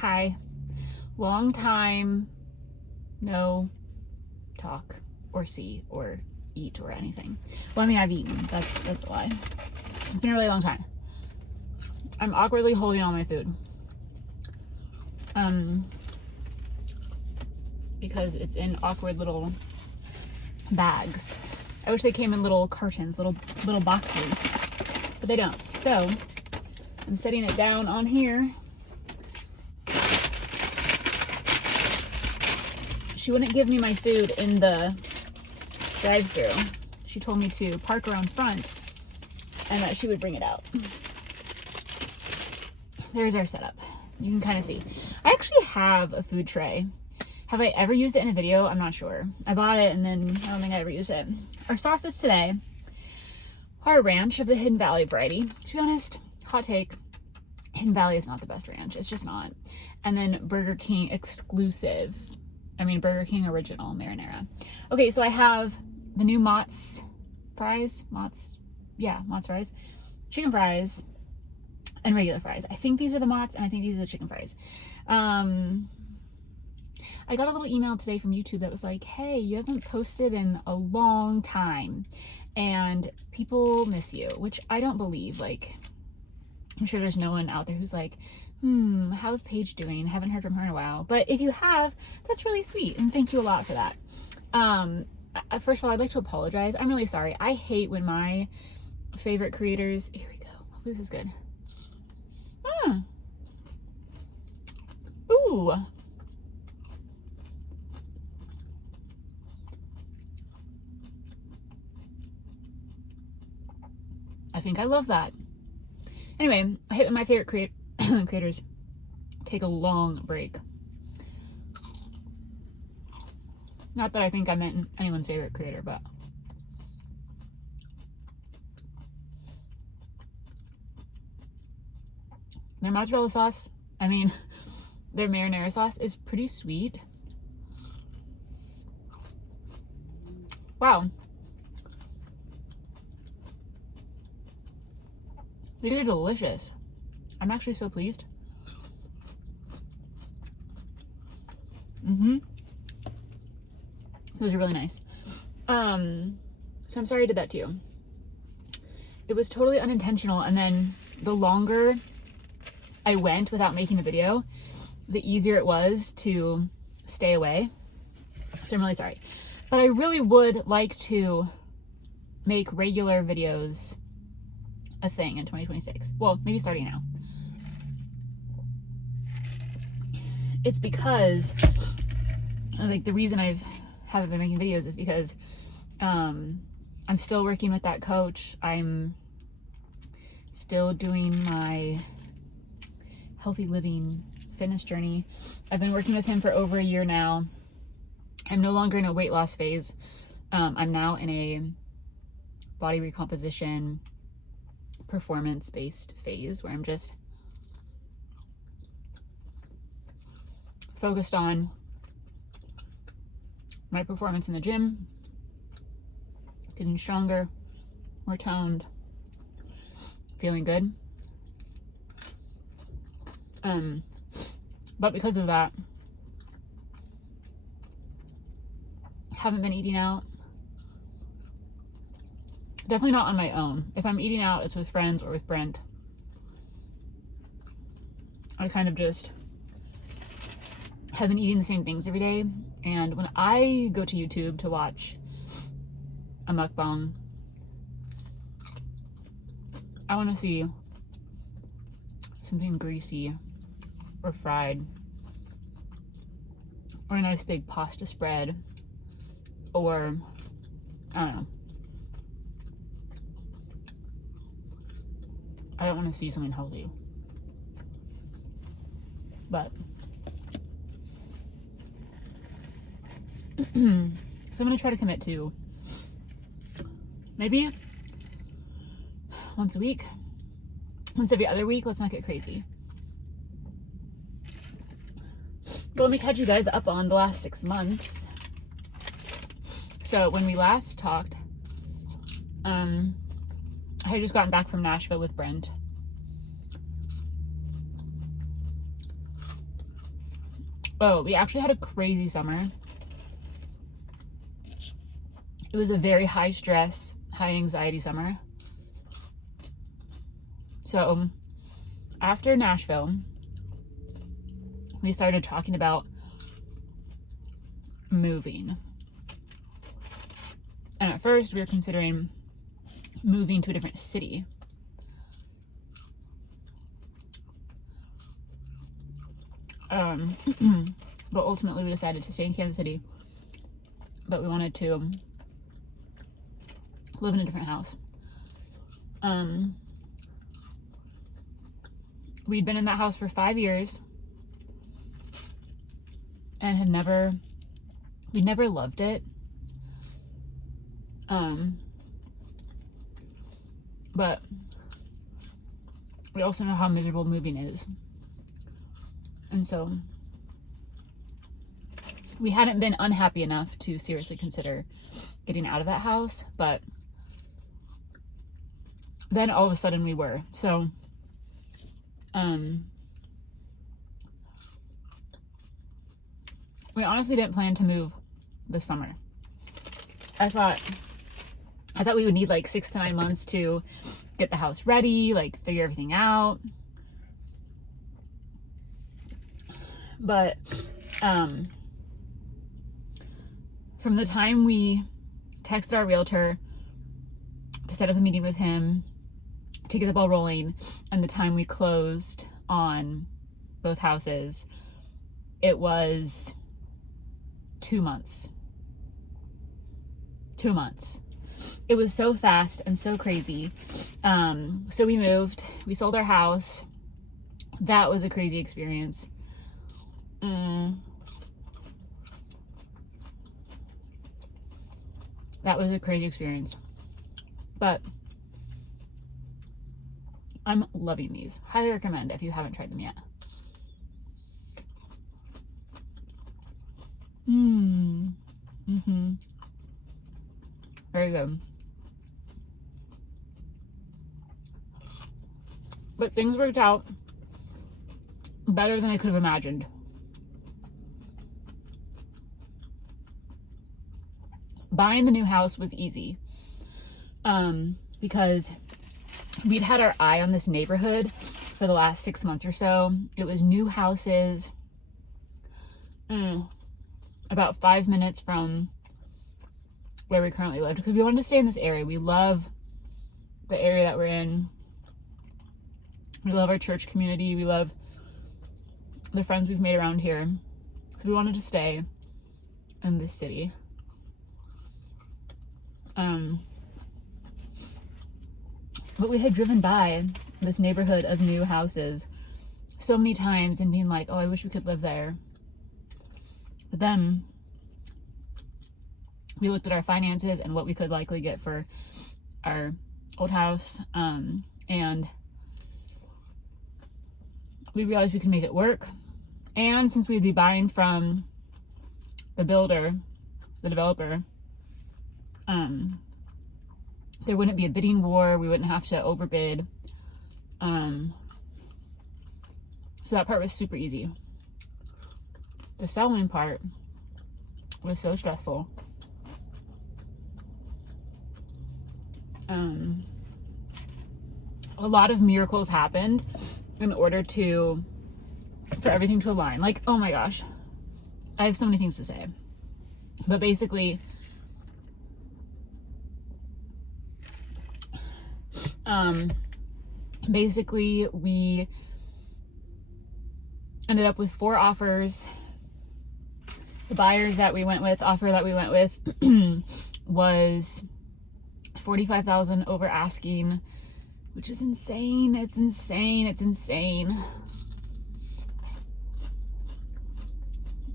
Hi. Long time no talk or see or eat or anything. Well, I mean, I've eaten. That's a lie. It's been a really long time. I'm awkwardly holding all my food. Because it's in awkward little bags. I wish they came in little cartons, little boxes, but they don't. So I'm setting it down on here. She wouldn't give me my food in the drive-thru. She told me to park around front and that she would bring it out. There's our setup. You can kind of see. I actually have a food tray. Have I ever used it in a video? I'm not sure. I bought it and then I don't think I ever used it. Our sauces today are ranch of the Hidden Valley variety. To be honest, hot take, Hidden Valley is not the best ranch. It's just not. And then Burger King exclusive. Burger King original marinara. Okay, so I have the new Mott's fries. Mott's fries. Chicken fries and regular fries. I think these are the Mott's and I think these are the chicken fries. I got a little email today from YouTube that was like, hey, you haven't posted in a long time and people miss you, which I don't believe. Like, I'm sure there's no one out there who's like, how's Paige doing? Haven't heard from her in a while. But if you have, that's really sweet. And thank you a lot for that. First of all, I'd like to apologize. I'm really sorry. I hate when my favorite creators, here we go. Hopefully this is good. Ooh. I think I love that. Anyway, I hate when my favorite creators take a long break. Not that I think I meant anyone's favorite creator, but their mozzarella sauce, their marinara sauce is pretty sweet. Wow. These are delicious. I'm actually so pleased. Those are really nice. So I'm sorry I did that to you. It was totally unintentional, and then the longer I went without making a video, the easier it was to stay away. So I'm really sorry. But I really would like to make regular videos a thing in 2026. Well, maybe starting now. It's because the reason I haven't been making videos is because I'm still working with that coach. I'm still doing my healthy living fitness journey. I've been working with him for over a year now. I'm no longer in a weight loss phase. I'm now in a body recomposition, performance-based phase where I'm just focused on my performance in the gym, getting stronger, more toned, feeling good. But because of that, haven't been eating out. Definitely not on my own. If I'm eating out, it's with friends or with Brent. I kind of just have been eating the same things every day. And when I go to YouTube to watch a mukbang, I want to see something greasy or fried or a nice big pasta spread or, I don't know. I don't want to see something healthy. But so I'm going to try to commit to maybe once a week, once every other week. Let's not get crazy. But let me catch you guys up on the last 6 months. So when we last talked, I had just gotten back from Nashville with Brent. Oh, we actually had a crazy summer. It was a very high stress, high anxiety summer. So after Nashville, we started talking about moving. And at first we were considering moving to a different city. But ultimately we decided to stay in Kansas City, but we wanted to live in a different house. We'd been in that house for 5 years and we'd never loved it. But we also know how miserable moving is. And so we hadn't been unhappy enough to seriously consider getting out of that house, but then all of a sudden we were. So we honestly didn't plan to move this summer. I thought we would need like 6 to 9 months to get the house ready, like figure everything out. But from the time we texted our realtor to set up a meeting with him to get the ball rolling and the time we closed on both houses, it was 2 months. 2 months. It was so fast and so crazy. So we moved, we sold our house. That was a crazy experience. That was a crazy experience. But I'm loving these. Highly recommend if you haven't tried them yet. Very good. But things worked out better than I could have imagined. Buying the new house was easy because we'd had our eye on this neighborhood for the last 6 months or so. It was new houses, about 5 minutes from where we currently lived, because we wanted to stay in this area. We love the area that we're in. We love our church community. We love the friends we've made around here. So we wanted to stay in this city. But we had driven by this neighborhood of new houses so many times and being like, oh, I wish we could live there. But then we looked at our finances and what we could likely get for our old house, and we realized we could make it work. And since we'd be buying from the developer, there wouldn't be a bidding war. We wouldn't have to overbid. So that part was super easy. The selling part was so stressful. A lot of miracles happened in order for everything to align. Like, oh my gosh, I have so many things to say. But basically, we ended up with 4 offers. The offer that we went with was $45,000 over asking, which is insane. It's insane.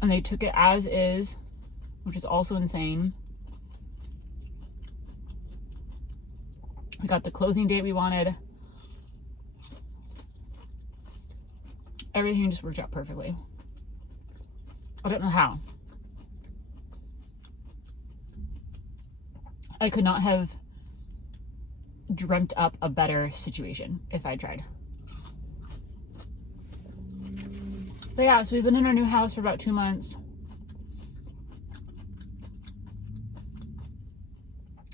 And they took it as is, which is also insane. We got the closing date we wanted. Everything just worked out perfectly. I don't know how. I could not have dreamt up a better situation if I tried. But yeah, so we've been in our new house for about 2 months.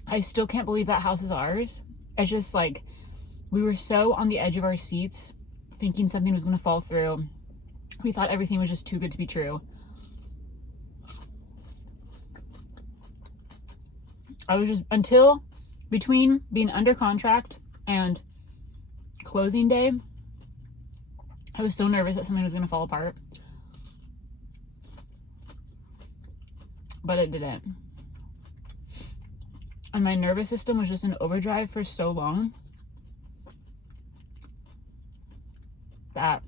I still can't believe that house is ours. It's just like, we were so on the edge of our seats, thinking something was going to fall through. We thought everything was just too good to be true. I was just, until between being under contract and closing day, I was so nervous that something was going to fall apart. But it didn't. And my nervous system was just in overdrive for so long that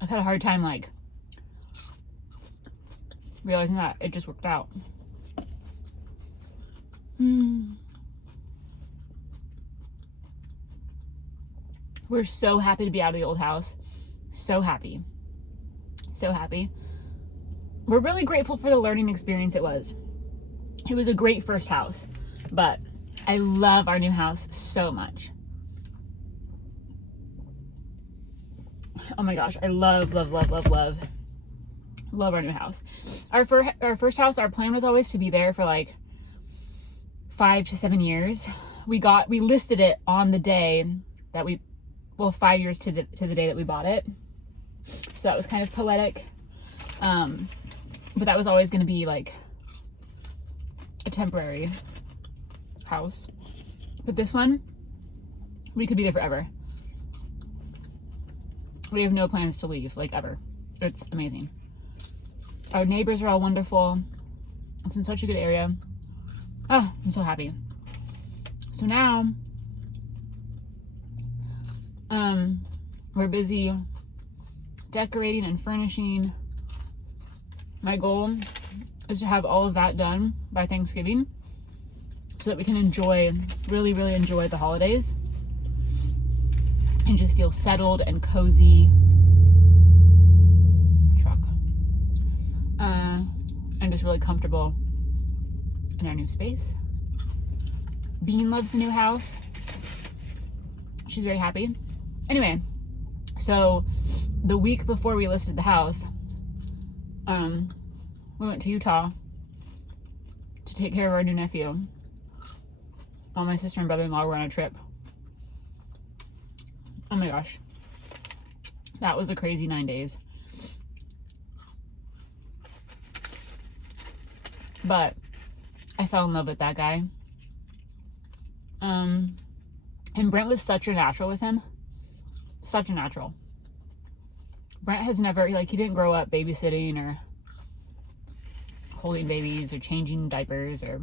I've had a hard time like realizing that it just worked out. We're so happy to be out of the old house. So happy. So happy. We're really grateful for the learning experience it was. It was a great first house, but I love our new house so much. Oh my gosh, I love our new house. Our first house, our plan was always to be there for like 5 to 7 years. We listed it on the day that 5 years to the day that we bought it. So that was kind of poetic. But that was always going to be like a temporary house. But this one, we could be there forever. We have no plans to leave, like ever. It's amazing. Our neighbors are all wonderful. It's in such a good area. Oh, I'm so happy. So now, we're busy decorating and furnishing. My goal is to have all of that done by Thanksgiving so that we can really enjoy the holidays and just feel settled and cozy. And just really comfortable in our new space. Bean loves the new house. She's very happy. Anyway, so the week before we listed the house, we went to Utah to take care of our new nephew while my sister and brother-in-law were on a trip. Oh my gosh. That was a crazy 9 days. But I fell in love with that guy. And Brent was such a natural with him. Such a natural. Brent has never, he didn't grow up babysitting or holding babies or changing diapers, or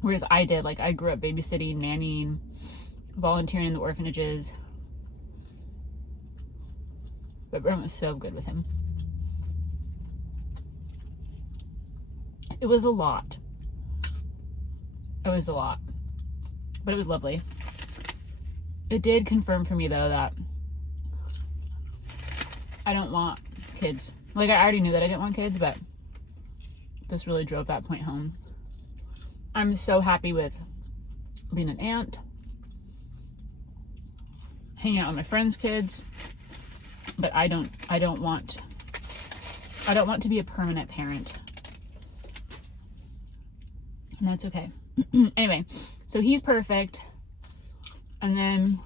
whereas I did. I grew up babysitting, nannying, volunteering in the orphanages. But Brent was so good with him. It was a lot. It was a lot. But it was lovely. It did confirm for me, though, that I don't want kids. I already knew that I didn't want kids, but this really drove that point home. I'm so happy with being an aunt, hanging out with my friends' kids, but I don't want to be a permanent parent. And that's okay. Anyway, so he's perfect. And then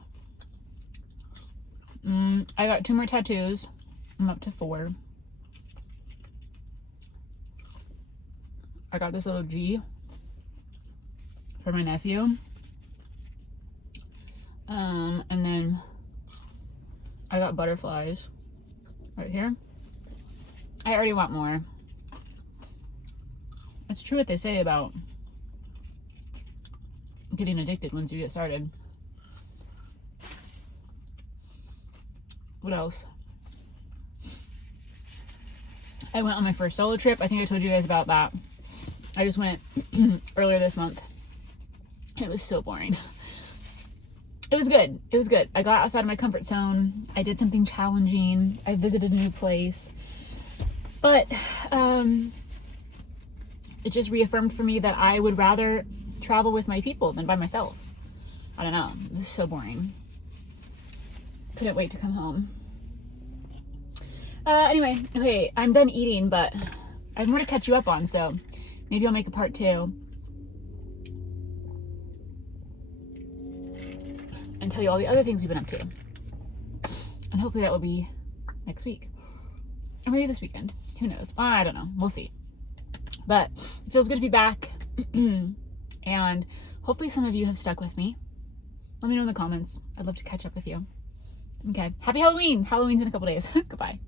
I got 2 more tattoos. I'm up to 4. I got this little G for my nephew. And then I got butterflies right here. I already want more. It's true what they say about getting addicted once you get started. What else? I went on my first solo trip. I think I told you guys about that. I just went earlier this month. It was so boring. It was good. It was good. I got outside of my comfort zone. I did something challenging. I visited a new place. But it just reaffirmed for me that I would rather travel with my people than by myself. I don't know. It was so boring. Couldn't wait to come home. Anyway, okay, I'm done eating, but I have more to catch you up on, so maybe I'll make a part 2 and tell you all the other things we've been up to. And hopefully that will be next week. Or maybe this weekend. Who knows? I don't know. We'll see. But it feels good to be back. And hopefully some of you have stuck with me. Let me know in the comments. I'd love to catch up with you. Okay. Happy Halloween. Halloween's in a couple days. Goodbye.